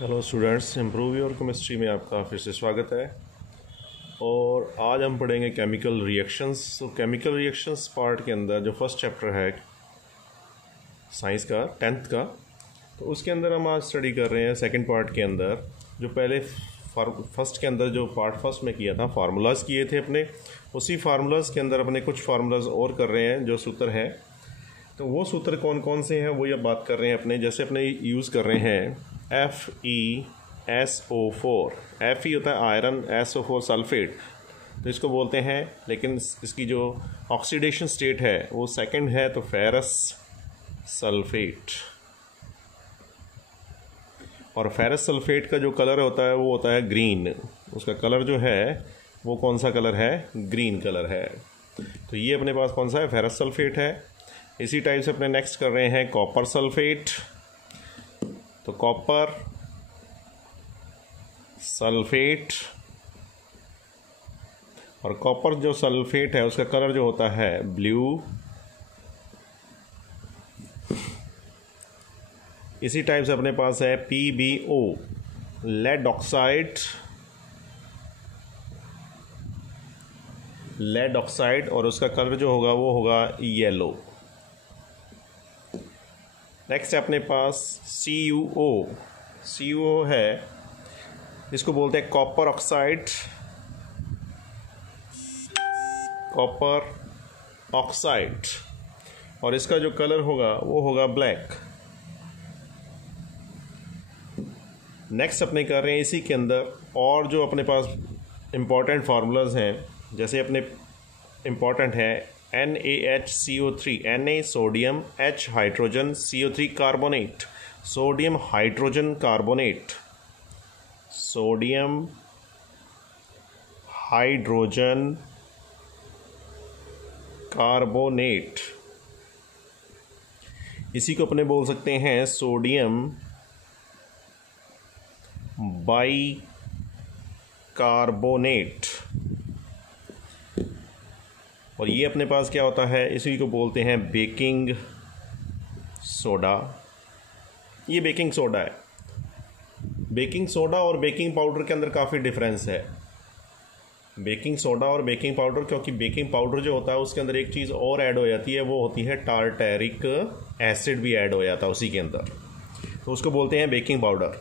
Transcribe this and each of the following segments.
Hello students, improve your chemistry में आपका फिर से स्वागत है। और आज हम पढ़ेंगे केमिकल रिएक्शंस। तो केमिकल रिएक्शंस पार्ट के अंदर जो फर्स्ट चैप्टर है साइंस का 10th का, तो उसके अंदर हम आज स्टडी कर रहे हैं सेकंड पार्ट के अंदर। जो पहले फर्स्ट के अंदर जो पार्ट फर्स्ट में किया था, फार्मूलाज किए थे अपने, उसी फार्मूलाज के अंदर अपने कुछ फार्मूलाज और कर रहे हैं जो सूत्र हैं। तो वो सूत्र कौन कौन से हैं वो ये बात कर रहे हैं अपने। जैसे अपने यूज़ कर रहे हैं FeSO4। Fe होता है आयरन, SO4 सल्फेट, तो इसको बोलते हैं। लेकिन इसकी जो ऑक्सीडेशन स्टेट है वो सेकंड है, तो फेरस सल्फेट। और फेरस सल्फेट का जो कलर होता है वो होता है ग्रीन। उसका कलर जो है वो कौन सा कलर है? ग्रीन कलर है। तो ये अपने पास कौन सा है? फेरस सल्फेट है। इसी टाइप से अपने नेक्स्ट कर रहे हैं कॉपर सल्फेट। तो कॉपर सल्फेट, और कॉपर जो सल्फेट है उसका कलर जो होता है ब्लू। इसी टाइप से अपने पास है PbO, lead oxide. Lead oxide, और उसका कलर जो होगा वो होगा येलो। नेक्स्ट है अपने पास CuO। CuO है, इसको बोलते हैं कॉपर ऑक्साइड। कॉपर ऑक्साइड, और इसका जो कलर होगा वो होगा ब्लैक। नेक्स्ट अपने कर रहे हैं इसी के अंदर और जो अपने पास इम्पॉर्टेंट फार्मूलाज हैं। जैसे अपने इम्पॉर्टेंट है NaHCO3, Na sodium, H hydrogen, CO3 carbonate. Sodium hydrogen carbonate, sodium hydrogen carbonate. इसी को अपने बोल सकते हैं सोडियम बाइकार्बोनेट। और ये अपने पास क्या होता है? इसी को बोलते हैं बेकिंग सोडा। ये बेकिंग सोडा है। बेकिंग सोडा और बेकिंग पाउडर के अंदर काफ़ी डिफरेंस है। बेकिंग सोडा और बेकिंग पाउडर, क्योंकि बेकिंग पाउडर जो होता है उसके अंदर एक चीज़ और ऐड हो जाती है, वो होती है टार्टेरिक एसिड भी ऐड हो जाता है उसी के अंदर, तो उसको बोलते हैं बेकिंग पाउडर।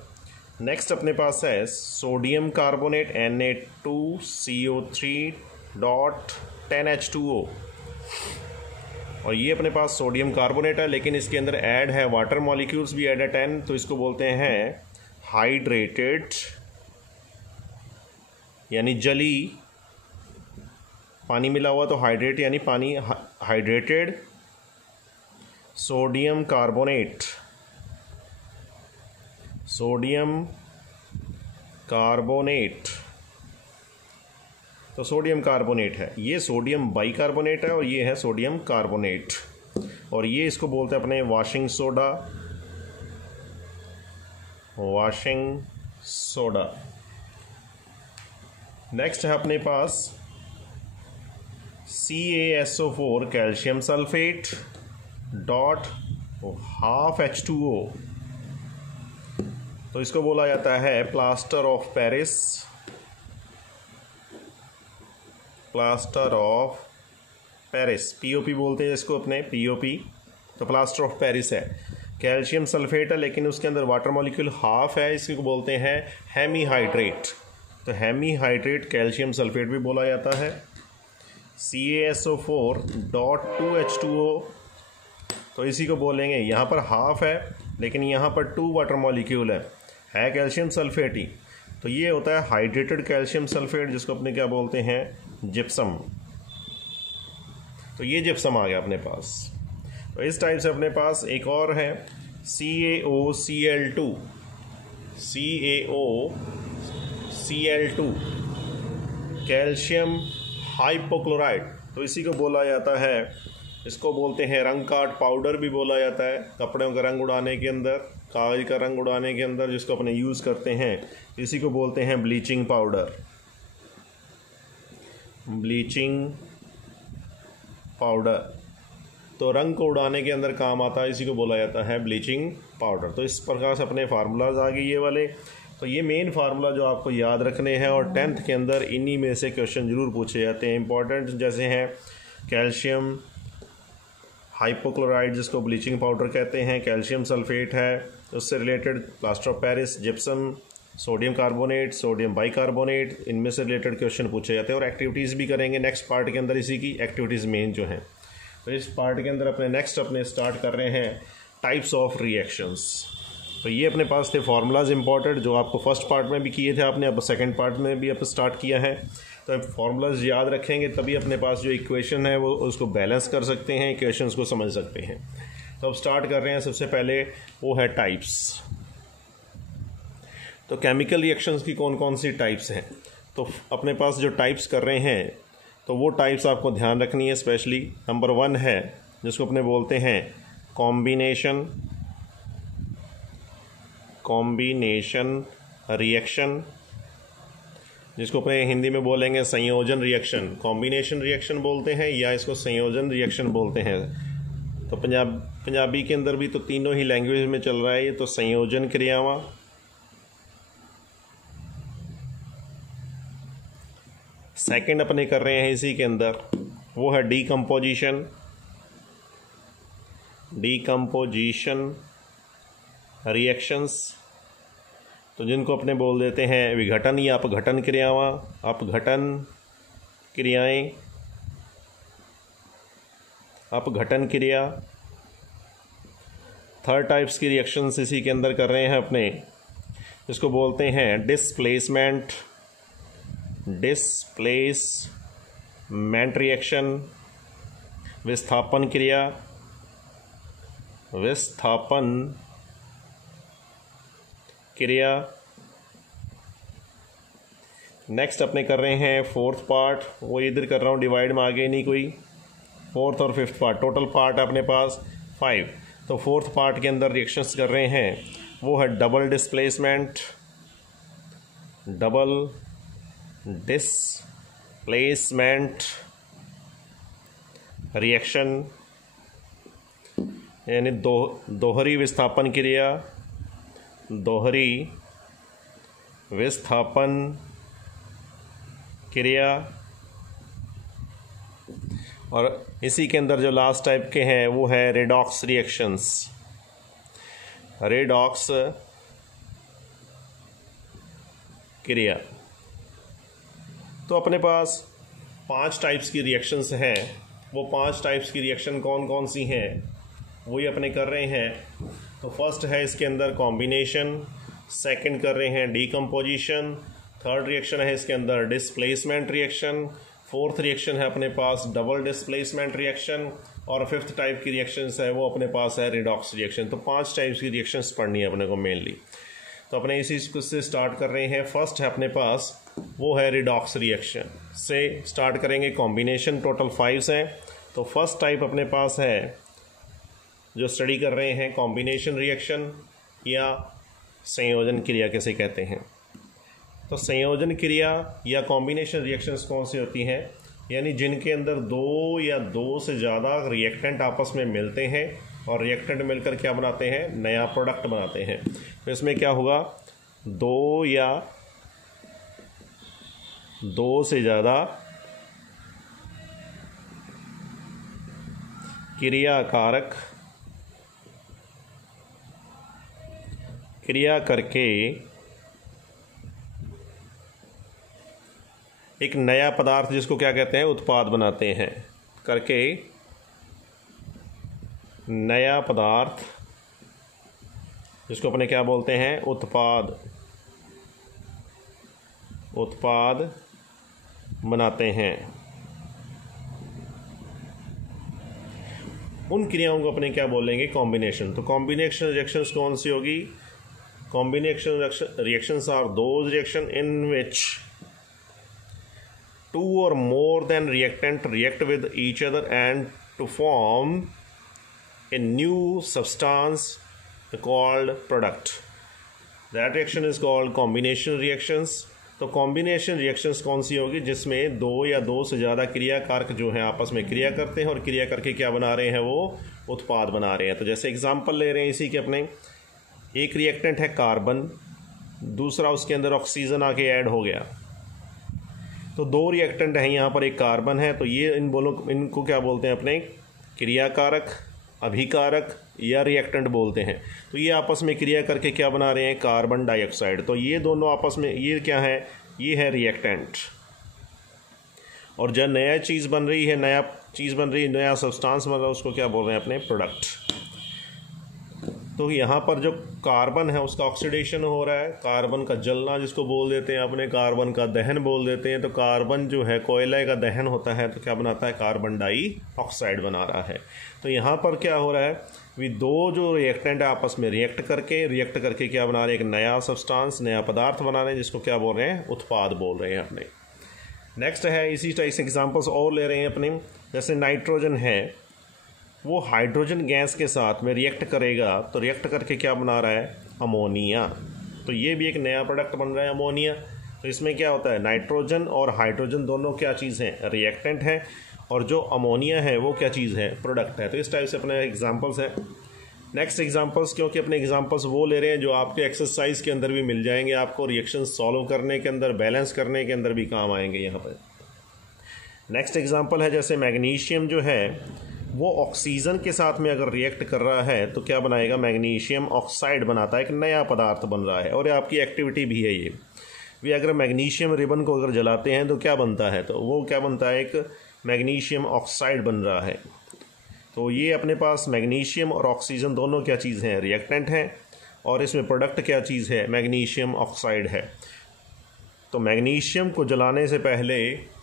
नेक्स्ट अपने पास है सोडियम कार्बोनेट Na2CO3.10H2O। और ये अपने पास सोडियम कार्बोनेट है, लेकिन इसके अंदर ऐड है वाटर मॉलिक्यूल्स भी ऐड है 10, तो इसको बोलते हैं हाइड्रेटेड, यानी जली। पानी मिला हुआ तो हाइड्रेट, यानी पानी, hydrated sodium carbonate. Sodium carbonate, तो सोडियम कार्बोनेट है। ये सोडियम बाइकार्बोनेट है, और ये है सोडियम कार्बोनेट। और ये इसको बोलते हैं अपने washing soda. Washing soda. Next है अपने पास CaSO4 calcium sulphate dot ½ H2O। तो इसको बोला जाता है plaster of Paris. Plaster of Paris, POP बोलते हैं इसको अपने, POP। तो प्लास्टर ऑफ पेरिस है। कैल्शियम सल्फेट है, लेकिन उसके अंदर वाटर मॉलिक्यूल हाफ है, इसको बोलते हैं हेमीहाइड्रेट। तो हेमीहाइड्रेट कैल्शियम सल्फेट भी बोला जाता है। CaSO4.2H2O, तो इसी को बोलेंगे, यहाँ पर हाफ है लेकिन यहाँ पर 2 वाटर मॉलिक्यूल है कैल्शियम सल्फेट ही, तो ये होता है हाइड्रेटेड कैल्शियम सल्फेट, जिसको अपने क्या बोलते हैं? जिप्सम। तो ये जिप्सम आ गया अपने पास। तो इस टाइप से अपने पास एक और है CaOCl2। CaOCl2 कैल्शियम हाइपोक्लोराइड, तो इसी को बोला जाता है, इसको बोलते हैं रंग काट पाउडर भी बोला जाता है। कपड़ों का रंग उड़ाने के अंदर, कागज का रंग उड़ाने के अंदर जिसको अपने यूज़ करते हैं, इसी को बोलते हैं ब्लीचिंग पाउडर। ब्लीचिंग पाउडर, तो रंग को उड़ाने के अंदर काम आता है, इसी को बोला जाता है ब्लीचिंग पाउडर। तो इस प्रकार से अपने फार्मूलाज आ गए ये वाले। तो ये मेन फार्मूला जो आपको याद रखने हैं, और 10th के अंदर इन्हीं में से क्वेश्चन ज़रूर पूछे जाते हैं इंपॉर्टेंट, जैसे हैं कैल्शियम हाइपोक्लोराइड जिसको ब्लीचिंग पाउडर कहते हैं, कैल्शियम सल्फेट है, उससे related plaster of Paris, gypsum, sodium carbonate, sodium bicarbonate, इनमें से रिलेटेड क्वेश्चन पूछे जाते हैं। और एक्टिविटीज़ भी करेंगे नेक्स्ट पार्ट के अंदर, इसी की एक्टिविटीज़ मेन जो हैं। तो इस पार्ट के अंदर अपने स्टार्ट कर रहे हैं टाइप्स ऑफ रिएक्शंस। तो ये अपने पास थे फार्मूलाज इंपॉर्टेंट जो आपको फर्स्ट पार्ट में भी किए थे आपने, अब सेकंड पार्ट में भी स्टार्ट किया है। तो अब फार्मूलाज याद रखेंगे तभी अपने पास जो इक्वेशन है वो उसको बैलेंस कर सकते हैं, इक्वेशंस को समझ सकते हैं। तो अब स्टार्ट कर रहे हैं। सबसे पहले वो है टाइप्स। तो केमिकल रिएक्शंस की कौन कौन सी टाइप्स हैं, तो अपने पास जो टाइप्स कर रहे हैं तो वो टाइप्स आपको ध्यान रखनी है। स्पेशली नंबर 1 है जिसको अपने बोलते हैं कॉम्बिनेशन रिएक्शन, जिसको अपने हिंदी में बोलेंगे संयोजन रिएक्शन। कॉम्बिनेशन रिएक्शन बोलते हैं या इसको संयोजन रिएक्शन बोलते हैं। तो पंजाबी के अंदर भी तो तीनों ही लैंग्वेज में चल रहा है ये। तो संयोजन क्रियावां, सेकंड अपने कर रहे हैं इसी के अंदर वो है डीकम्पोजिशन रिएक्शंस, तो जिनको अपने बोल देते हैं विघटन या अपघटन क्रियावां, अपघटन क्रियाएं, अपघटन क्रिया। थर्ड टाइप्स की रिएक्शंस इसी के अंदर कर रहे हैं अपने, जिसको बोलते हैं डिस्प्लेसमेंट रिएक्शन, विस्थापन क्रिया। नेक्स्ट अपने कर रहे हैं फोर्थ पार्ट, वो इधर कर रहा हूँ डिवाइड में, आगे नहीं कोई। फोर्थ और फिफ्थ पार्ट, टोटल पार्ट अपने पास 5। तो फोर्थ पार्ट के अंदर रिएक्शंस कर रहे हैं वो है डबल डिस्प्लेसमेंट रिएक्शन, यानी दोहरी विस्थापन क्रिया। और इसी के अंदर जो लास्ट टाइप के हैं वो है रेडॉक्स रिएक्शंस, रेडॉक्स क्रिया। तो अपने पास 5 टाइप्स की रिएक्शंस हैं। वो 5 टाइप्स की रिएक्शन कौन कौन सी हैं वही अपने कर रहे हैं। तो फर्स्ट है इसके अंदर कॉम्बिनेशन, सेकंड कर रहे हैं डीकम्पोजिशन, थर्ड रिएक्शन है इसके अंदर डिस्प्लेसमेंट रिएक्शन, फोर्थ रिएक्शन है अपने पास डबल डिस्प्लेसमेंट रिएक्शन, और फिफ्थ टाइप की रिएक्शंस है वो अपने पास है रिडॉक्स रिएक्शन। तो 5 टाइप्स की रिएक्शंस पढ़नी है अपने को मेनली। तो अपने इसी से स्टार्ट कर रहे हैं। फर्स्ट है अपने पास वो है रिडॉक्स रिएक्शन से स्टार्ट करेंगे। कॉम्बिनेशन टोटल 5 हैं। तो फर्स्ट टाइप अपने पास है जो स्टडी कर रहे हैं कॉम्बिनेशन रिएक्शन या संयोजन क्रिया कैसे कहते हैं। तो संयोजन क्रिया या कॉम्बिनेशन रिएक्शंस कौन सी होती हैं, यानी जिनके अंदर 2 या 2 से ज़्यादा रिएक्टेंट आपस में मिलते हैं और रिएक्टेंट मिलकर क्या बनाते हैं, नया प्रोडक्ट बनाते हैं। तो इसमें क्या होगा, 2 या 2 से ज़्यादा क्रिया करके एक नया पदार्थ जिसको क्या कहते हैं, उत्पाद बनाते हैं, करके नया पदार्थ जिसको अपने क्या बोलते हैं, उत्पाद बनाते हैं। उन क्रियाओं को अपने क्या बोलेंगे, कॉम्बिनेशन। तो कॉम्बिनेशन रिएक्शंस कौन सी होगी, combination reactions are those reaction in which 2 or more than reactant react with each other and to form a new substance called product. That reaction is called combination reactions. तो combination reactions कौन सी होगी, जिसमें 2 या 2 से ज़्यादा क्रियाकारक जो हैं आपस में क्रिया करते हैं और क्रिया करके क्या बना रहे हैं, वो उत्पाद बना रहे हैं। तो जैसे एग्जांपल ले रहे हैं इसी के अपने, एक रिएक्टेंट है कार्बन, दूसरा उसके अंदर ऑक्सीजन आके ऐड हो गया, तो दो रिएक्टेंट हैं यहाँ पर, एक कार्बन है, तो ये इनको क्या बोलते हैं अपने क्रियाकारक, अभिकारक या रिएक्टेंट बोलते हैं। तो ये आपस में क्रिया करके क्या बना रहे हैं, कार्बन डाइऑक्साइड। तो ये दोनों आपस में, ये क्या है, ये है रिएक्टेंट। और जब नया चीज़ बन रही है, नया सब्सटेंस बन रहा है, उसको क्या बोल रहे हैं अपने, प्रोडक्ट। तो यहाँ पर जो कार्बन है उसका ऑक्सीडेशन हो रहा है, कार्बन का जलना जिसको बोल देते हैं अपने, कार्बन का दहन बोल देते हैं। तो कार्बन जो है कोयले का दहन होता है तो क्या बनाता है, कार्बन डाइऑक्साइड बना रहा है। तो यहाँ पर क्या हो रहा है, वे दो जो रिएक्टेंट है आपस में रिएक्ट करके क्या बना रहे हैं, एक नया सब्सटेंस, नया पदार्थ बना रहे हैं, जिसको क्या बोल रहे हैं, उत्पाद बोल रहे हैं अपने। नेक्स्ट है, इसी टाइप से एग्जाम्पल्स और ले रहे हैं अपने, जैसे नाइट्रोजन है, वो हाइड्रोजन गैस के साथ में रिएक्ट करेगा, तो रिएक्ट करके क्या बना रहा है, अमोनिया। तो ये भी एक नया प्रोडक्ट बन रहा है, अमोनिया। तो इसमें क्या होता है, नाइट्रोजन और हाइड्रोजन दोनों क्या चीज़ हैं, रिएक्टेंट है, और जो अमोनिया है वो क्या चीज़ है, प्रोडक्ट है। तो इस टाइप से अपने एग्जाम्पल्स हैं। नेक्स्ट एग्जाम्पल्स, क्योंकि अपने एग्जाम्पल्स वो ले रहे हैं जो आपके एक्सरसाइज के अंदर भी मिल जाएंगे, आपको रिएक्शन सॉल्व करने के अंदर, बैलेंस करने के अंदर भी काम आएंगे यहाँ पर। नेक्स्ट एग्जाम्पल है, जैसे मैग्नीशियम जो है वो ऑक्सीजन के साथ में अगर रिएक्ट कर रहा है तो क्या बनाएगा, मैग्नीशियम ऑक्साइड बनाता है, एक नया पदार्थ बन रहा है, और आपकी एक्टिविटी भी है ये भी। अगर मैग्नीशियम रिबन को अगर जलाते हैं तो क्या बनता है, तो वो क्या बनता है, एक मैग्नीशियम ऑक्साइड बन रहा है। तो ये अपने पास मैग्नीशियम और ऑक्सीजन दोनों क्या चीज़ हैं, रिएक्टेंट हैं, और इसमें प्रोडक्ट क्या चीज़ है, मैग्नीशियम ऑक्साइड है। तो मैग्नीशियम को जलाने से पहले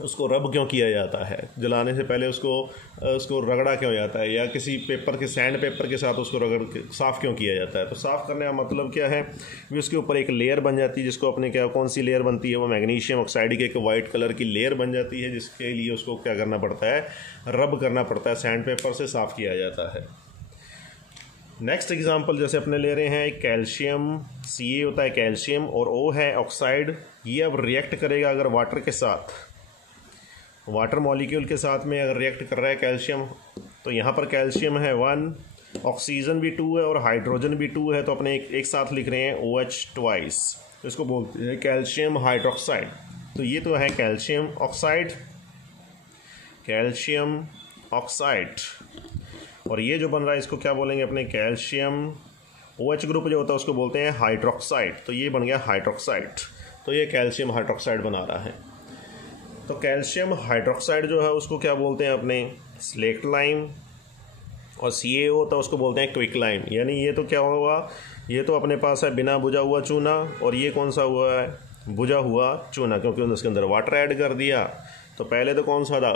उसको रब क्यों किया जाता है, जलाने से पहले उसको रगड़ा क्यों जाता है, या किसी पेपर के, सैंड पेपर के साथ उसको रगड़ के साफ़ क्यों किया जाता है। तो साफ़ करने का मतलब क्या है, भी उसके ऊपर एक लेयर बन जाती है, जिसको अपने क्या, कौन सी लेयर बनती है, वो मैग्नीशियम ऑक्साइड की एक वाइट कलर की लेयर बन जाती है, जिसके लिए उसको क्या करना पड़ता है, रब करना पड़ता है, सैंड पेपर से साफ़ किया जाता है। नेक्स्ट एग्जाम्पल जैसे अपने ले रहे हैं, कैल्शियम, Ca होता है कैल्शियम, और O है ऑक्साइड। ये अब रिएक्ट करेगा अगर वाटर के साथ, वाटर मॉलिक्यूल के साथ में अगर रिएक्ट कर रहा है कैल्शियम, तो यहाँ पर कैल्शियम है 1, ऑक्सीजन भी 2 है, और हाइड्रोजन भी 2 है, तो अपने एक साथ लिख रहे हैं OH ट्वाइस, तो इसको बोलते हैं कैल्शियम हाइड्रोक्साइड। तो ये तो है कैल्शियम ऑक्साइड, और ये जो बन रहा है इसको क्या बोलेंगे अपने, कैल्शियम OH ग्रुप जो होता है उसको बोलते हैं हाइड्रोक्साइड। तो ये बन गया हाइड्रोक्साइड, तो ये कैल्शियम हाइड्रोक्साइड बना रहा है। तो कैल्शियम हाइड्रोक्साइड जो है उसको क्या बोलते हैं अपने, स्लेक्ट लाइम, और CaO होता है उसको बोलते हैं क्विक लाइम। यानी ये तो क्या हुआ, ये तो अपने पास है बिना बुझा हुआ चूना, और ये कौन सा हुआ है, बुझा हुआ चूना, क्योंकि उसके अंदर वाटर ऐड कर दिया। तो पहले तो कौन सा था,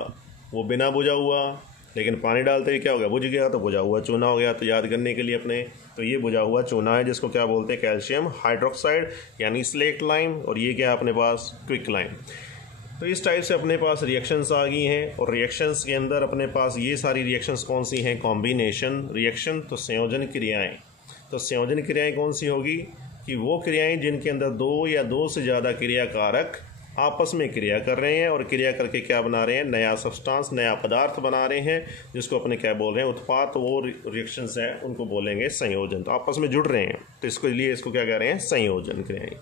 वो बिना बुझा हुआ, लेकिन पानी डालते ही क्या हो गया, बुझ गया, तो बुझा हुआ चूना हो गया। तो याद करने के लिए अपने, तो ये बुझा हुआ चूना है, जिसको क्या बोलते हैं, कैल्शियम हाइड्रोक्साइड, यानी स्लेक्ट लाइम, और ये क्या है अपने पास, क्विक लाइम। तो इस टाइप से अपने पास रिएक्शंस आ गई हैं, और रिएक्शंस के अंदर अपने पास ये सारी रिएक्शंस कौन सी हैं, कॉम्बिनेशन रिएक्शन, तो संयोजन क्रियाएं। तो संयोजन क्रियाएं कौन सी होगी, कि वो क्रियाएं जिनके अंदर दो या दो से ज़्यादा क्रियाकारक आपस में क्रिया कर रहे हैं, और क्रिया करके क्या बना रहे हैं, नया सब्सटेंस, नया पदार्थ बना रहे हैं, जिसको अपने क्या बोल रहे हैं, उत्पाद। तो वो रिएक्शंस हैं उनको बोलेंगे संयोजन। तो आपस में जुड़ रहे हैं, तो इसके लिए इसको क्या कह रहे हैं, संयोजन क्रियाएं।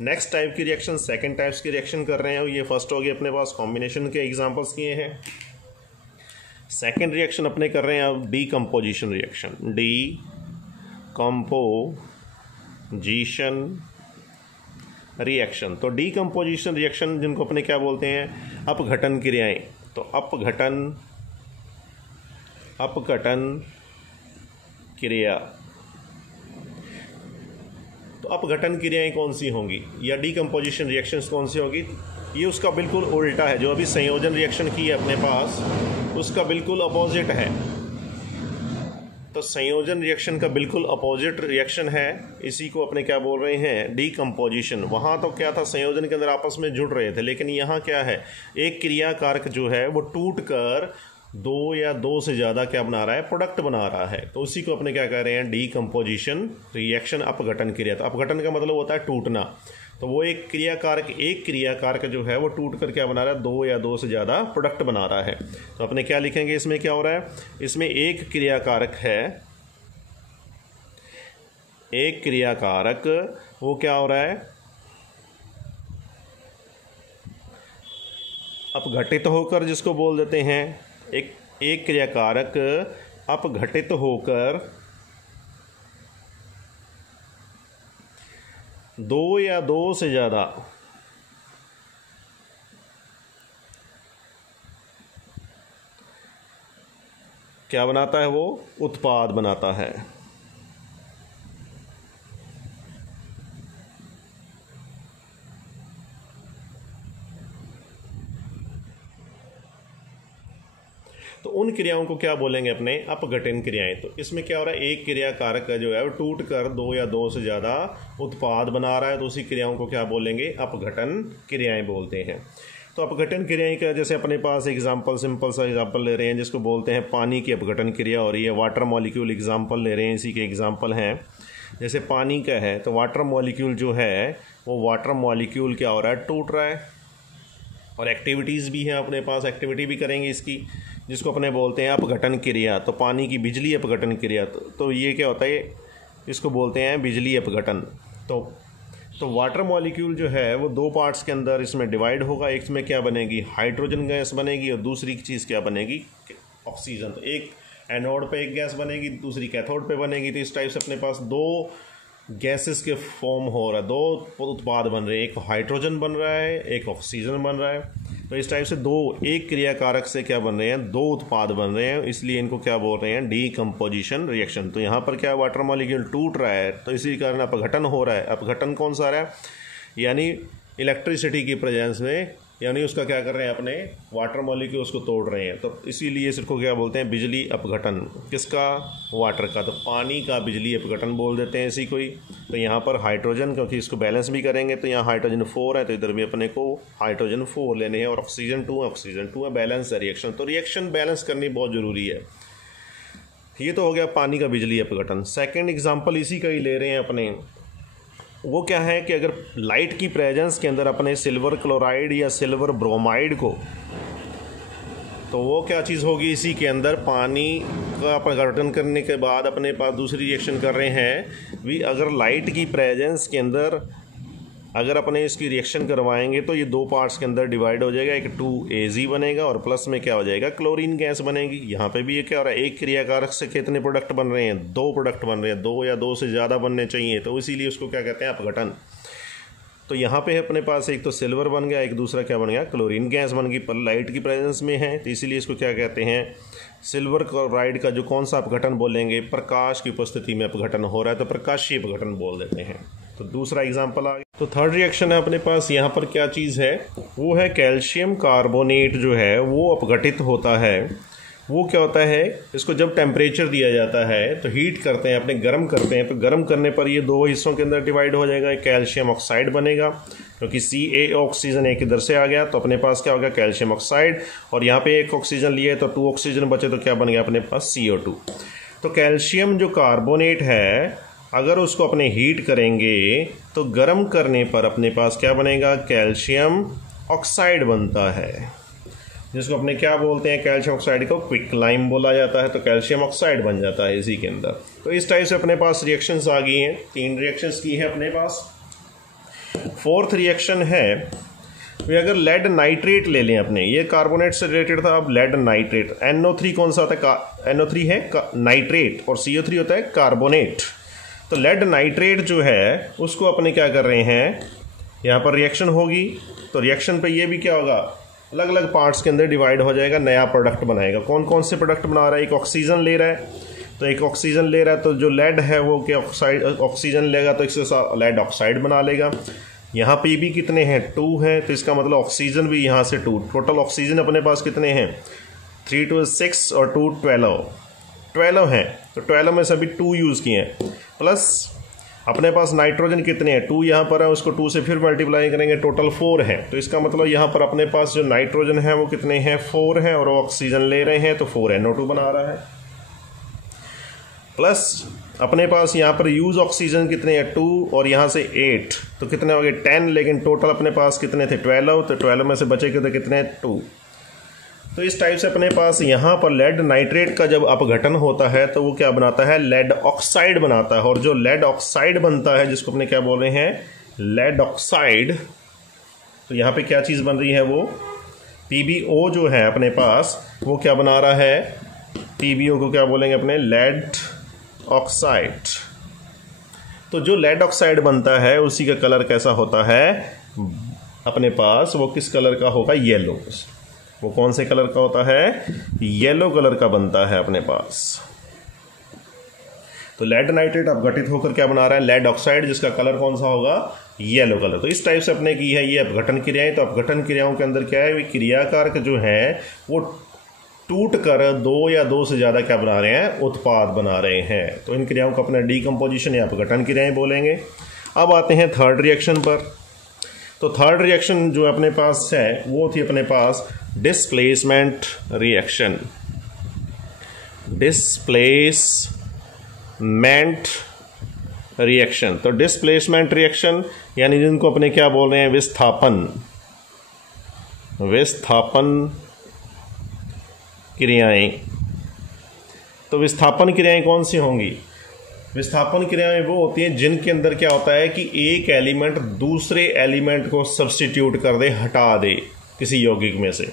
नेक्स्ट टाइप की रिएक्शन, सेकंड टाइप्स की रिएक्शन कर रहे हैं। ये फर्स्ट हो गई अपने पास, कॉम्बिनेशन के एग्जांपल्स किए हैं। सेकंड रिएक्शन अपने कर रहे हैं अब डीकम्पोजिशन रिएक्शन, डीकम्पोजिशन रिएक्शन। तो डीकम्पोजिशन रिएक्शन जिनको अपने क्या बोलते हैं, अपघटन क्रियाएं। तो अपघटन क्रिया, तो अपघटन क्रियाएं कौन सी होंगी, या डीकम्पोजिशन रिएक्शंस कौन सी होगी, ये उसका बिल्कुल उल्टा है। जो अभी संयोजन रिएक्शन की है अपने पास, उसका बिल्कुल अपोजिट है। तो संयोजन रिएक्शन का बिल्कुल अपोजिट रिएक्शन है, इसी को अपने क्या बोल रहे हैं, डीकम्पोजिशन। वहाँ तो क्या था, संयोजन के अंदर आपस में जुड़ रहे थे, लेकिन यहाँ क्या है, एक क्रियाकारक जो है वो टूट कर दो या दो से ज़्यादा क्या बना रहा है, प्रोडक्ट बना रहा है। तो उसी को अपने क्या कह रहे हैं, डीकम्पोजिशन रिएक्शन, अपघटन क्रिया। तो अपघटन का मतलब होता है टूटना। तो वो एक क्रियाकारक जो है वो टूट कर क्या बना रहा है, दो या दो से ज़्यादा प्रोडक्ट बना रहा है। तो अपने क्या लिखेंगे, इसमें क्या हो रहा है, इसमें एक क्रियाकारक है, एक क्रियाकारक वो क्या हो रहा है, अपघटित होकर, जिसको बोल देते हैं एक क्रियाकारक अपघटित होकर दो या दो से ज़्यादा क्या बनाता है, वो उत्पाद बनाता है। तो उन क्रियाओं को क्या बोलेंगे अपने, अपघटन क्रियाएं। तो इसमें क्या हो रहा है, एक क्रिया कारक का जो है वो टूट कर दो या दो से ज़्यादा उत्पाद बना रहा है, तो उसी क्रियाओं को क्या बोलेंगे, अपघटन क्रियाएं बोलते हैं। तो अपघटन क्रियाएं का जैसे अपने पास एग्जाम्पल, सिंपल सा एग्जाम्पल ले रहे हैं जिसको बोलते हैं पानी की अपघटन क्रिया हो रही है। वाटर मॉलिक्यूल एग्जाम्पल ले रहे हैं, इसी के एग्जाम्पल हैं। जैसे पानी का है तो वाटर मॉलिक्यूल जो है वो वाटर मॉलिक्यूल क्या हो रहा है, टूट रहा है। और एक्टिविटीज़ भी हैं अपने पास, एक्टिविटी भी करेंगे इसकी, जिसको अपने बोलते हैं अपघटन क्रिया। तो पानी की बिजली अपघटन क्रिया, तो ये क्या होता है, इसको बोलते हैं बिजली अपघटन। तो वाटर मॉलिक्यूल जो है वो दो पार्ट्स के अंदर इसमें डिवाइड होगा। एक में क्या बनेगी, हाइड्रोजन गैस बनेगी, और दूसरी चीज़ क्या बनेगी, ऑक्सीजन। तो एक एनोड पे एक गैस बनेगी, दूसरी कैथोड पे बनेगी। तो इस टाइप से अपने पास दो गैसेस के फॉर्म हो रहा है, दो उत्पाद बन रहे हैं, एक हाइड्रोजन बन रहा है, एक ऑक्सीजन बन रहा है। तो इस टाइप से एक क्रियाकारक से क्या बन रहे हैं, दो उत्पाद बन रहे हैं, इसलिए इनको क्या बोल रहे हैं, डीकम्पोजिशन रिएक्शन। तो यहाँ पर क्या वाटर मॉलिक्यूल टूट रहा है, तो इसी कारण अपघटन हो रहा है। अपघटन कौन सा रहा है, यानी इलेक्ट्रिसिटी की प्रेजेंस में, यानी उसका क्या कर रहे हैं, अपने वाटर मॉलिक्यूल्स को तोड़ रहे हैं। तो इसीलिए इसको क्या बोलते हैं, बिजली अपघटन। किसका, वाटर का। तो पानी का बिजली अपघटन बोल देते हैं इसी को ही। तो यहाँ पर हाइड्रोजन, क्योंकि इसको बैलेंस भी करेंगे, तो यहाँ हाइड्रोजन 4 है, तो इधर भी अपने को हाइड्रोजन 4 लेने हैं, और ऑक्सीजन 2 है, बैलेंस है रिएक्शन। तो रिएक्शन बैलेंस करनी बहुत ज़रूरी है। ये तो हो गया पानी का बिजली अपघटन। सेकेंड एग्जाम्पल इसी का ही ले रहे हैं अपने, वो क्या है कि अगर लाइट की प्रेजेंस के अंदर अपने सिल्वर क्लोराइड या सिल्वर ब्रोमाइड को, तो वो क्या चीज़ होगी, इसी के अंदर पानी का अपघटन करने के बाद अपने पास दूसरी रिएक्शन कर रहे हैं भी। अगर लाइट की प्रेजेंस के अंदर अगर अपने इसकी रिएक्शन करवाएंगे तो ये दो पार्ट्स के अंदर डिवाइड हो जाएगा, एक 2Az बनेगा और प्लस में क्या हो जाएगा, क्लोरीन गैस बनेगी। यहाँ पे भी ये क्या हो रहा है, एक क्रियाकारक से कितने प्रोडक्ट बन रहे हैं, दो प्रोडक्ट बन रहे हैं, दो या दो से ज़्यादा बनने चाहिए, तो इसीलिए उसको क्या कहते हैं, अपघटन। तो यहाँ पे अपने पास एक तो सिल्वर बन गया, एक दूसरा क्या बन गया, क्लोरीन गैस बन गई, पर लाइट की प्रेजेंस में है, तो इसीलिए इसको क्या कहते हैं, सिल्वर क्लोराइड का जो कौन सा अपघटन बोलेंगे, प्रकाश की उपस्थिति में अपघटन हो रहा है, तो प्रकाशीय अपघटन बोल देते हैं। तो दूसरा एग्जाम्पल आ गया। तो थर्ड रिएक्शन है अपने पास, यहाँ पर क्या चीज़ है, वो है कैल्शियम कार्बोनेट जो है वो अपघटित होता है। वो क्या होता है, इसको जब टेम्परेचर दिया जाता है तो हीट करते हैं, अपने गर्म करते हैं, तो गर्म करने पर ये दो हिस्सों के अंदर डिवाइड हो जाएगा। कैल्शियम ऑक्साइड बनेगा, क्योंकि Ca ऑक्सीजन एक इधर से आ गया, तो अपने पास क्या हो गया, कैल्शियम ऑक्साइड। और यहाँ पे एक ऑक्सीजन लिए तो 2 ऑक्सीजन बचे, तो क्या बन गया अपने पास, CO2। तो कैल्शियम जो कार्बोनेट है, अगर उसको अपने हीट करेंगे तो गर्म करने पर अपने पास क्या बनेगा, कैल्शियम ऑक्साइड बनता है, जिसको अपने क्या बोलते हैं, कैल्शियम ऑक्साइड को क्विकलाइम बोला जाता है। तो कैल्शियम ऑक्साइड बन जाता है इसी के अंदर। तो इस टाइप से अपने पास रिएक्शंस आ गई हैं, 3 रिएक्शंस की है अपने पास। फोर्थ रिएक्शन है, अगर लेड नाइट्रेट ले लें अपने, ये कार्बोनेट से रिलेटेड था, अब लेड नाइट्रेट। NO3 कौन सा होता है, NO3 है नाइट्रेट, और CO3 होता है कार्बोनेट। तो लेड नाइट्रेट जो है उसको अपने क्या कर रहे हैं, यहाँ पर रिएक्शन होगी, तो रिएक्शन पे ये भी क्या होगा, अलग अलग पार्ट्स के अंदर डिवाइड हो जाएगा, नया प्रोडक्ट बनाएगा। कौन कौन से प्रोडक्ट बना रहा है, एक ऑक्सीजन ले रहा है, तो एक ऑक्सीजन ले रहा है, तो जो लेड है वो क्या ऑक्सीजन लेगा, तो इसके साथ लेड ऑक्साइड बना लेगा। यहाँ पे भी कितने हैं, 2 हैं, तो इसका मतलब ऑक्सीजन भी यहाँ से 2, टोटल ऑक्सीजन अपने पास कितने हैं, 3 2 6 और 2 12 हैं। तो 12 में सभी 2 यूज़ किए हैं, प्लस अपने पास नाइट्रोजन कितने हैं, 2 यहाँ पर है, उसको 2 से फिर मल्टीप्लाई करेंगे, टोटल 4 है। तो इसका मतलब यहाँ पर अपने पास जो नाइट्रोजन है वो कितने हैं, 4 हैं, और वो ऑक्सीजन ले रहे हैं, तो 4 NO2 बना रहा है। प्लस अपने पास यहाँ पर यूज ऑक्सीजन कितने हैं, 2, और यहाँ से 8, तो कितने हो गए, 10, लेकिन टोटल अपने पास कितने थे, 12, तो 12 में से बचे कितने, 2। तो इस टाइप से अपने पास यहाँ पर लेड नाइट्रेट का जब अपघटन होता है तो वो क्या बनाता है, लेड ऑक्साइड बनाता है। और जो लेड ऑक्साइड बनता है जिसको अपने क्या बोल रहे हैं, लेड ऑक्साइड, तो यहाँ पे क्या चीज़ बन रही है, वो PbO जो है अपने पास वो क्या बना रहा है, PbO को क्या बोलेंगे अपने, लेड ऑक्साइड। तो जो लेड ऑक्साइड बनता है उसी का कलर कैसा होता है अपने पास, वो किस कलर का होगा, येलो। वो कौन से कलर का होता है, येलो कलर का बनता है अपने पास। तो लेड नाइट्रेट अपघटित होकर क्या बना रहा है, लेड ऑक्साइड, जिसका कलर कौन सा होगा, येलो कलर। तो इस टाइप से अपने की है ये अपघटन क्रियाएं। तो अपघटन क्रियाओं के अंदर क्या है, क्रियाकारक जो है वो टूट कर दो या दो से ज़्यादा क्या बना रहे हैं, उत्पाद बना रहे हैं। तो इन क्रियाओं को अपने डीकम्पोजिशन या अपघटन क्रियाएं बोलेंगे। अब आते हैं थर्ड रिएक्शन पर। तो थर्ड रिएक्शन जो अपने पास है वो थी अपने पास डिस्प्लेसमेंट रिएक्शन। डिस्प्लेसमेंट रिएक्शन, तो डिस्प्लेसमेंट रिएक्शन यानी जिनको अपने क्या बोल रहे हैं, विस्थापन, विस्थापन क्रियाएं। तो विस्थापन क्रियाएं कौन सी होंगी, विस्थापन क्रियाएं वो होती हैं जिनके अंदर क्या होता है कि एक एलिमेंट दूसरे एलिमेंट को सब्स्टिट्यूट कर दे, हटा दे किसी यौगिक में से,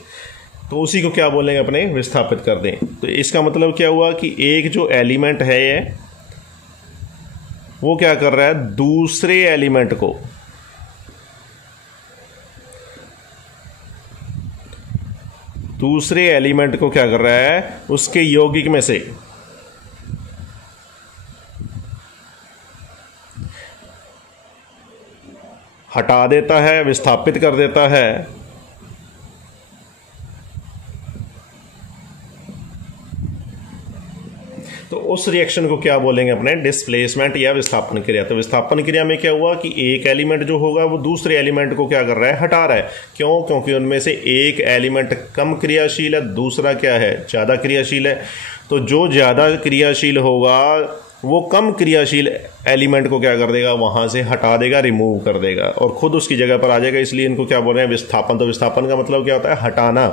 तो उसी को क्या बोलेंगे अपने, विस्थापित कर दें। तो इसका मतलब क्या हुआ कि एक जो एलिमेंट है ये वो क्या कर रहा है, दूसरे एलिमेंट को क्या कर रहा है, उसके यौगिक में से हटा देता है, विस्थापित कर देता है। तो उस रिएक्शन को क्या बोलेंगे अपने, डिस्प्लेसमेंट या विस्थापन क्रिया। तो विस्थापन क्रिया में क्या हुआ कि एक एलिमेंट जो होगा वो दूसरे एलिमेंट को क्या कर रहा है, हटा रहा है। क्यों, क्योंकि उनमें से एक एलिमेंट कम क्रियाशील है, दूसरा क्या है, ज़्यादा क्रियाशील है। तो जो ज़्यादा क्रियाशील होगा वो कम क्रियाशील एलिमेंट को क्या कर देगा, वहाँ से हटा देगा, रिमूव कर देगा और खुद उसकी जगह पर आ जाएगा। इसलिए इनको क्या बोल रहे हैं, विस्थापन। तो विस्थापन का मतलब क्या होता है, हटाना।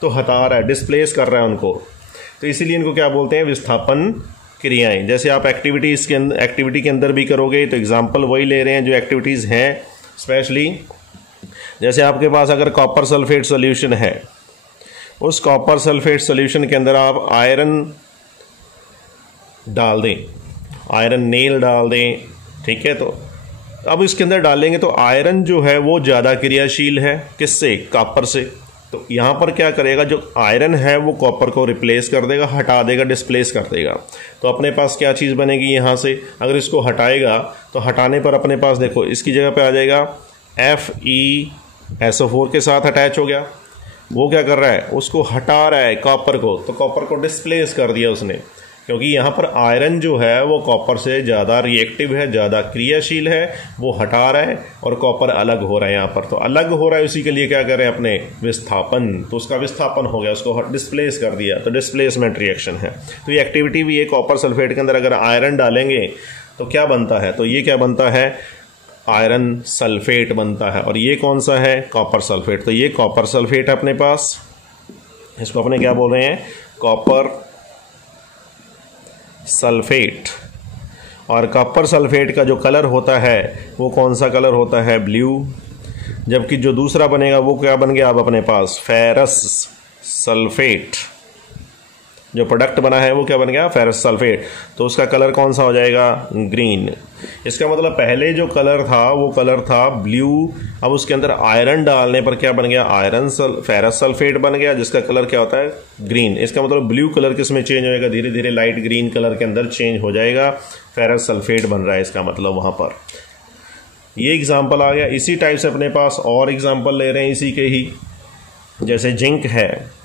तो हटा रहा है, डिस्प्लेस कर रहा है उनको, तो इसीलिए इनको क्या बोलते हैं, विस्थापन क्रियाएं। जैसे आप एक्टिविटी के अंदर भी करोगे तो एग्जाम्पल वही ले रहे हैं जो एक्टिविटीज़ हैं। स्पेशली जैसे आपके पास अगर कॉपर सल्फेट सोल्यूशन है, उस कॉपर सल्फेट सोल्यूशन के अंदर आप आयरन डाल दें, आयरन नेल डाल दें, ठीक है। तो अब इसके अंदर डालेंगे तो आयरन जो है वो ज़्यादा क्रियाशील है, किससे, कॉपर से। तो यहाँ पर क्या करेगा, जो आयरन है वो कॉपर को रिप्लेस कर देगा, हटा देगा, डिस्प्लेस कर देगा। तो अपने पास क्या चीज़ बनेगी यहाँ से, अगर इसको हटाएगा तो हटाने पर अपने पास देखो इसकी जगह पे आ जाएगा FeSO4 के साथ अटैच हो गया। वो क्या कर रहा है, उसको हटा रहा है कॉपर को, तो कॉपर को डिस्प्लेस कर दिया उसने, क्योंकि यहाँ पर आयरन जो है वो कॉपर से ज़्यादा रिएक्टिव है, ज़्यादा क्रियाशील है, वो हटा रहा है और कॉपर अलग हो रहा है यहाँ पर। तो अलग हो रहा है, उसी के लिए क्या कर रहे हैं अपने, विस्थापन। तो उसका विस्थापन हो गया, उसको डिस्प्लेस कर दिया, तो डिस्प्लेसमेंट रिएक्शन है। तो ये एक्टिविटी भी है, कॉपर सल्फेट के अंदर अगर आयरन डालेंगे तो क्या बनता है, तो ये क्या बनता है, आयरन सल्फेट बनता है। और ये कौन सा है, कॉपर सल्फेट। तो ये कॉपर सल्फेट है अपने पास, इसको अपने क्या बोल रहे हैं, कॉपर सल्फेट। और कॉपर सल्फेट का जो कलर होता है वो कौन सा कलर होता है, ब्लू। जबकि जो दूसरा बनेगा वो क्या बन गया, अब अपने पास फेरस सल्फेट। जो प्रोडक्ट बना है वो क्या बन गया, फेरस सल्फेट। तो उसका कलर कौन सा हो जाएगा, ग्रीन। इसका मतलब पहले जो कलर था वो कलर था ब्लू, अब उसके अंदर आयरन डालने पर क्या बन गया, फेरस सल्फेट बन गया, जिसका कलर क्या होता है, ग्रीन। इसका मतलब ब्लू कलर किस में चेंज होएगा, धीरे धीरे लाइट ग्रीन कलर के अंदर चेंज हो जाएगा, फेरस सल्फेट बन रहा है इसका मतलब वहाँ पर। ये एग्जाम्पल आ गया। इसी टाइप से अपने पास और एग्जाम्पल ले रहे हैं इसी के ही, जैसे जिंक है,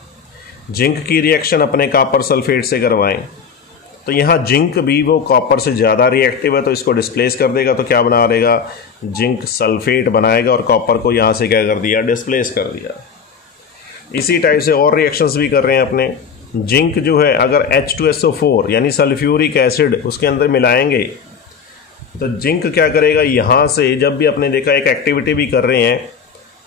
जिंक की रिएक्शन अपने कॉपर सल्फेट से करवाएं तो यहाँ जिंक भी वो कॉपर से ज़्यादा रिएक्टिव है, तो इसको डिस्प्लेस कर देगा, तो क्या बना देगा, जिंक सल्फेट बनाएगा और कॉपर को यहाँ से क्या कर दिया, डिस्प्लेस कर दिया। इसी टाइप से और रिएक्शंस भी कर रहे हैं अपने। जिंक जो है अगर H2SO4 यानी सल्फ्यूरिक एसिड उसके अंदर मिलाएंगे तो जिंक क्या करेगा, यहाँ से जब भी आपने देखा एक एक्टिविटी भी कर रहे हैं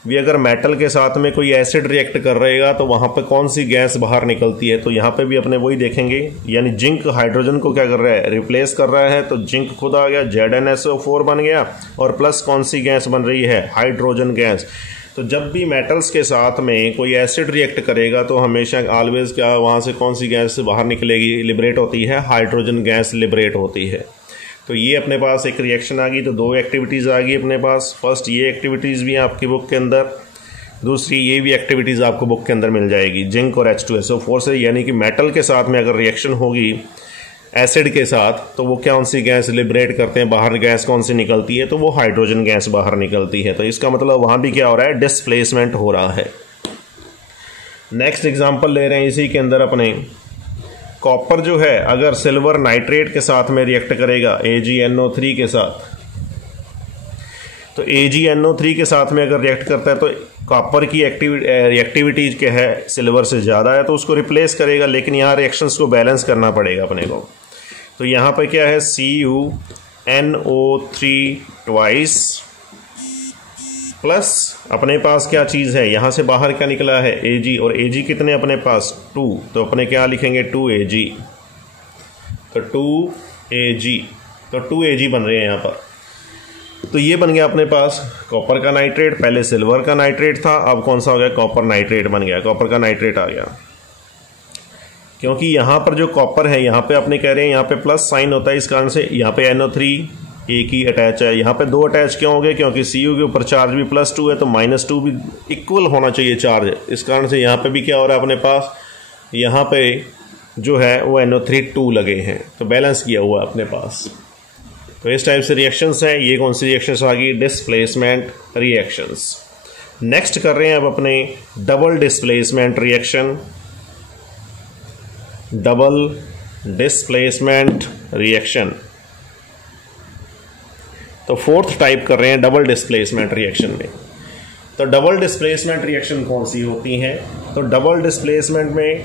भी अगर मेटल के साथ में कोई एसिड रिएक्ट कर रहेगा तो वहाँ पे कौन सी गैस बाहर निकलती है, तो यहाँ पे भी अपने वही देखेंगे। यानी जिंक हाइड्रोजन को क्या कर रहा है, रिप्लेस कर रहा है, तो जिंक खुद आ गया, ZnSO4 बन गया, और प्लस कौन सी गैस बन रही है, हाइड्रोजन गैस। तो जब भी मेटल्स के साथ में कोई एसिड रिएक्ट करेगा तो हमेशा ऑलवेज क्या वहाँ से कौन सी गैस बाहर निकलेगी, लिबरेट होती है, हाइड्रोजन गैस लिबरेट होती है। तो ये अपने पास एक रिएक्शन आ गई, तो दो एक्टिविटीज़ आ गई अपने पास। फर्स्ट ये एक्टिविटीज़ भी हैं आपकी बुक के अंदर, दूसरी ये भी एक्टिविटीज़ आपको बुक के अंदर मिल जाएगी जिंक और H2SO4 से। यानी कि मेटल के साथ में अगर रिएक्शन होगी एसिड के साथ तो वो कौन सी गैस लिबरेट करते हैं, बाहर गैस कौन सी निकलती है, तो वो हाइड्रोजन गैस बाहर निकलती है। तो इसका मतलब वहाँ भी क्या हो रहा है, डिस्प्लेसमेंट हो रहा है। नेक्स्ट एग्जाम्पल ले रहे हैं इसी के अंदर अपने, कॉपर जो है अगर सिल्वर नाइट्रेट के साथ में रिएक्ट करेगा AgNO3 के साथ, तो AgNO3 के साथ में अगर रिएक्ट करता है तो कॉपर की रिएक्टिविटी क्या है, सिल्वर से ज़्यादा है, तो उसको रिप्लेस करेगा। लेकिन यहाँ रिएक्शंस को बैलेंस करना पड़ेगा अपने को। तो यहाँ पर क्या है, CuNO3 ट्वाइस प्लस अपने पास क्या चीज़ है, यहाँ से बाहर क्या निकला है, Ag, और Ag कितने अपने पास 2, तो अपने क्या लिखेंगे 2Ag, तो 2Ag, तो 2Ag बन रहे हैं यहाँ पर। तो ये बन गया अपने पास कॉपर का नाइट्रेट, पहले सिल्वर का नाइट्रेट था, अब कौन सा हो गया, कॉपर नाइट्रेट बन गया, कॉपर का नाइट्रेट आ गया। क्योंकि यहाँ पर जो कॉपर है यहाँ पे अपने कह रहे हैं यहाँ पे प्लस साइन होता है, इस कारण से यहाँ पे NO3 एक ही अटैच है, यहाँ पे दो अटैच क्यों हो गए, क्योंकि Cu के ऊपर चार्ज भी +2 है, तो -2 भी इक्वल होना चाहिए चार्ज, इस कारण से यहाँ पे भी क्या हो रहा है अपने पास, यहाँ पे जो है वो NO3 2 लगे हैं, तो बैलेंस किया हुआ है अपने पास। तो इस टाइप से रिएक्शंस हैं। ये कौन सी रिएक्शंस आ गई, डिस्प्लेसमेंट रिएक्शंस। नेक्स्ट कर रहे हैं अब अपने double displacement reaction, double displacement reaction. तो फोर्थ टाइप कर रहे हैं डबल डिस्प्लेसमेंट रिएक्शन में। तो डबल डिस्प्लेसमेंट रिएक्शन कौन सी होती हैं, तो डबल डिस्प्लेसमेंट में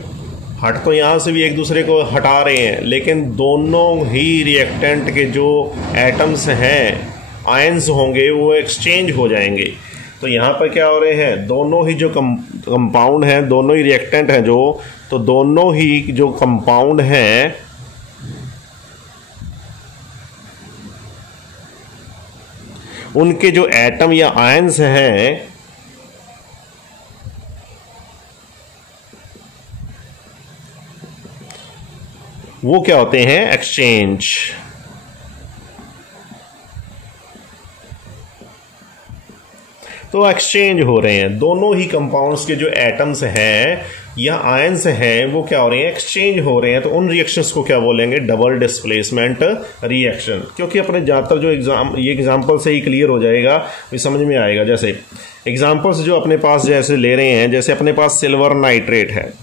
हट तो यहाँ से भी एक दूसरे को हटा रहे हैं, लेकिन दोनों ही रिएक्टेंट के जो एटम्स हैं, आयंस होंगे, वो एक्सचेंज हो जाएंगे। तो यहाँ पर क्या हो रहे हैं, दोनों ही जो कंपाउंड हैं, दोनों ही रिएक्टेंट हैं जो, तो दोनों ही जो कंपाउंड हैं उनके जो एटम या आयंस हैं वो क्या होते हैं, एक्सचेंज। तो एक्सचेंज हो रहे हैं, दोनों ही कंपाउंड्स के जो एटम्स हैं या आयंस हैं वो क्या हो रहे हैं, एक्सचेंज हो रहे हैं। तो उन रिएक्शंस को क्या बोलेंगे, डबल डिस्प्लेसमेंट रिएक्शन। क्योंकि अपने ज़्यादातर जो ये एग्जांपल से ही क्लियर हो जाएगा, ये समझ में आएगा। जैसे एग्जांपल्स जो अपने पास जैसे ले रहे हैं, जैसे अपने पास सिल्वर नाइट्रेट है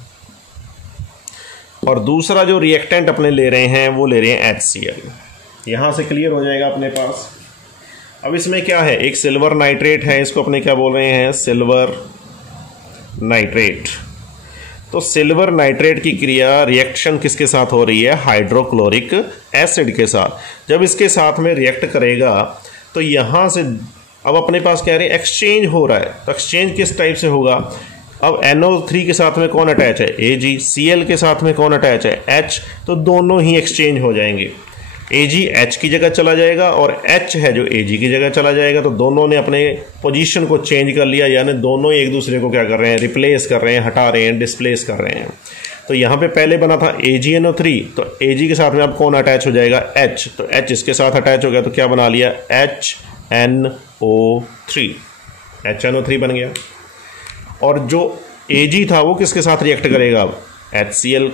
और दूसरा जो रिएक्टेंट अपने ले रहे हैं वो ले रहे हैं HCl। यहाँ से क्लियर हो जाएगा अपने पास। अब इसमें क्या है, एक सिल्वर नाइट्रेट है, इसको अपने क्या बोल रहे हैं, सिल्वर नाइट्रेट। तो सिल्वर नाइट्रेट की क्रिया रिएक्शन किसके साथ हो रही है, हाइड्रोक्लोरिक एसिड के साथ। जब इसके साथ में रिएक्ट करेगा तो यहाँ से अब अपने पास कह रहे हैं एक्सचेंज हो रहा है। तो एक्सचेंज किस टाइप से होगा, अब NO3 के साथ में कौन अटैच है, Ag, Cl के साथ में कौन अटैच है, H, तो दोनों ही एक्सचेंज हो जाएंगे। Ag H की जगह चला जाएगा और H है जो Ag की जगह चला जाएगा। तो दोनों ने अपने पोजीशन को चेंज कर लिया, यानी दोनों एक दूसरे को क्या कर रहे हैं, रिप्लेस कर रहे हैं, हटा रहे हैं, डिस्प्लेस कर रहे हैं। तो यहाँ पे पहले बना था AgNO3, तो Ag के साथ में अब कौन अटैच हो जाएगा, H, तो H इसके साथ अटैच हो गया, तो क्या बना लिया, HNO3, HNO3 बन गया। और जो Ag था वो किसके साथ रिएक्ट करेगा, अब HCl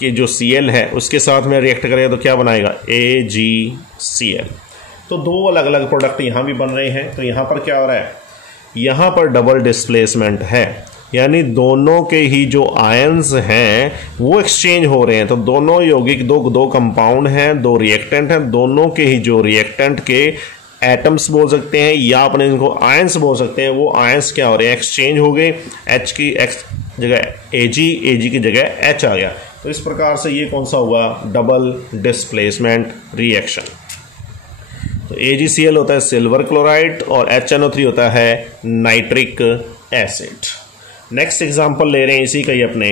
कि जो Cl है उसके साथ में रिएक्ट करेगा, तो क्या बनाएगा, AgCl। तो दो अलग अलग प्रोडक्ट यहाँ भी बन रहे हैं। तो यहाँ पर क्या हो रहा है, यहाँ पर डबल डिस्प्लेसमेंट है, यानी दोनों के ही जो आयंस हैं वो एक्सचेंज हो रहे हैं। तो दोनों यौगिक, दो कंपाउंड हैं, दो रिएक्टेंट हैं, दोनों के ही जो रिएक्टेंट के एटम्स बोल सकते हैं या अपने इनको आयंस बोल सकते हैं, वो आयंस क्या हो रहे हैं, एक्सचेंज हो गए। H की X जगह Ag की जगह H आ गया। तो इस प्रकार से ये कौन सा हुआ, डबल डिस्प्लेसमेंट रिएक्शन। तो AgCl होता है सिल्वर क्लोराइड और HNO3 होता है नाइट्रिक एसिड। नेक्स्ट एग्जांपल ले रहे हैं इसी का ही अपने,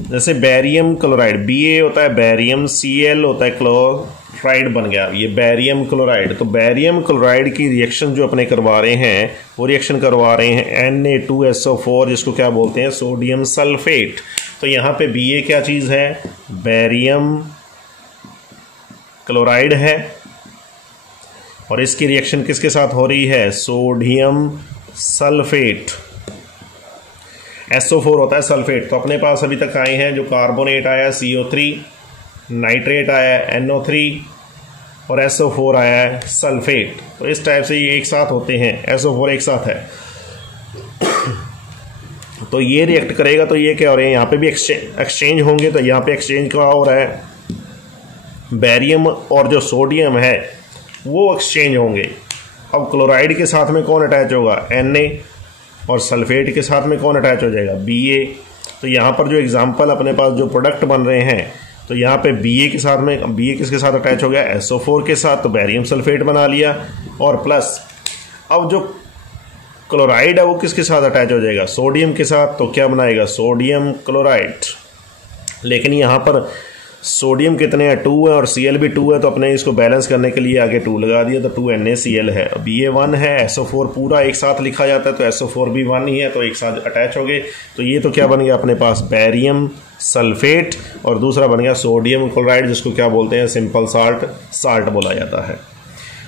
जैसे बैरियम क्लोराइड Ba होता है बैरियम, Cl होता है क्लोराइड बन गया, ये बैरियम क्लोराइड। तो बैरियम क्लोराइड की रिएक्शन जो अपने करवा रहे हैं वो रिएक्शन करवा रहे हैं Na2SO4 जिसको क्या बोलते हैं सोडियम सल्फेट। तो यहाँ पे Ba क्या चीज़ है, बैरियम क्लोराइड है और इसकी रिएक्शन किसके साथ हो रही है, सोडियम सल्फेट। SO4 होता है सल्फेट। तो अपने पास अभी तक आए हैं जो कार्बोनेट आया CO3, नाइट्रेट आया है NO3 और SO4 आया है सल्फेट। तो इस टाइप से ये एक साथ होते हैं, SO4 एक साथ है। तो ये रिएक्ट करेगा तो ये क्या हो रहा है, यहाँ पे भी एक्सचेंज होंगे। तो यहाँ पे एक्सचेंज क्या हो रहा है, बैरियम और जो सोडियम है वो एक्सचेंज होंगे। अब क्लोराइड के साथ में कौन अटैच होगा, Na, और सल्फेट के साथ में कौन अटैच हो जाएगा, Ba। तो यहाँ पर जो एग्जांपल अपने पास जो प्रोडक्ट बन रहे हैं, तो यहाँ पे Ba के साथ में, Ba किसके साथ अटैच हो गया, SO4 के साथ, तो बैरियम सल्फेट बना लिया। और प्लस अब जो क्लोराइड है वो किसके साथ अटैच हो जाएगा, सोडियम के साथ, तो क्या बनाएगा, सोडियम क्लोराइड। लेकिन यहाँ पर सोडियम कितने हैं, 2 है और Cl भी 2 है, तो अपने इसको बैलेंस करने के लिए आगे 2 लगा दिया, तो 2NaCl है। Ba 1 है, SO4 पूरा एक साथ लिखा जाता है, तो SO4 भी 1 ही है, तो एक साथ अटैच हो गए। तो ये तो क्या बन गया अपने पास, बैरियम सल्फेट, और दूसरा बन गया सोडियम क्लोराइड जिसको क्या बोलते हैं, सिंपल साल्ट बोला जाता है।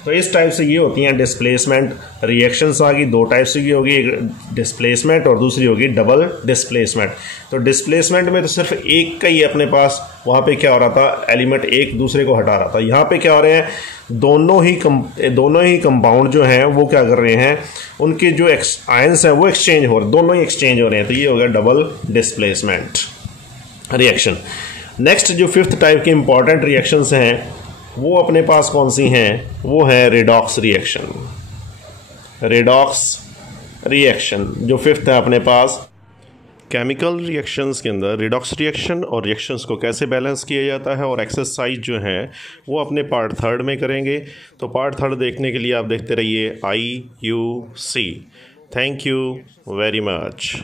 तो इस टाइप से ये होती हैं डिस्प्लेसमेंट रिएक्शंस। आ गई दो टाइप से की होगी, एक डिस्प्लेसमेंट और दूसरी होगी डबल डिस्प्लेसमेंट। तो डिस्प्लेसमेंट में तो सिर्फ एक का ही अपने पास, वहाँ पे क्या हो रहा था, एलिमेंट एक दूसरे को हटा रहा था। यहाँ पे क्या हो रहे हैं, दोनों ही कंपाउंड जो हैं वो क्या कर रहे हैं, उनके जो आयंस हैं वो एक्सचेंज हो रहे, दोनों ही एक्सचेंज हो रहे हैं। तो ये हो गया डबल डिस्प्लेसमेंट रिएक्शन। नेक्स्ट जो फिफ्थ टाइप की इंपॉर्टेंट रिएक्शंस हैं वो अपने पास कौन सी हैं, वो है रेडॉक्स रिएक्शन। रेडॉक्स रिएक्शन जो फिफ्थ है अपने पास। केमिकल रिएक्शंस के अंदर रेडॉक्स रिएक्शन और रिएक्शंस को कैसे बैलेंस किया जाता है और एक्सरसाइज जो है वो अपने पार्ट थर्ड में करेंगे। तो पार्ट थर्ड देखने के लिए आप देखते रहिए IUC। Thank you very much.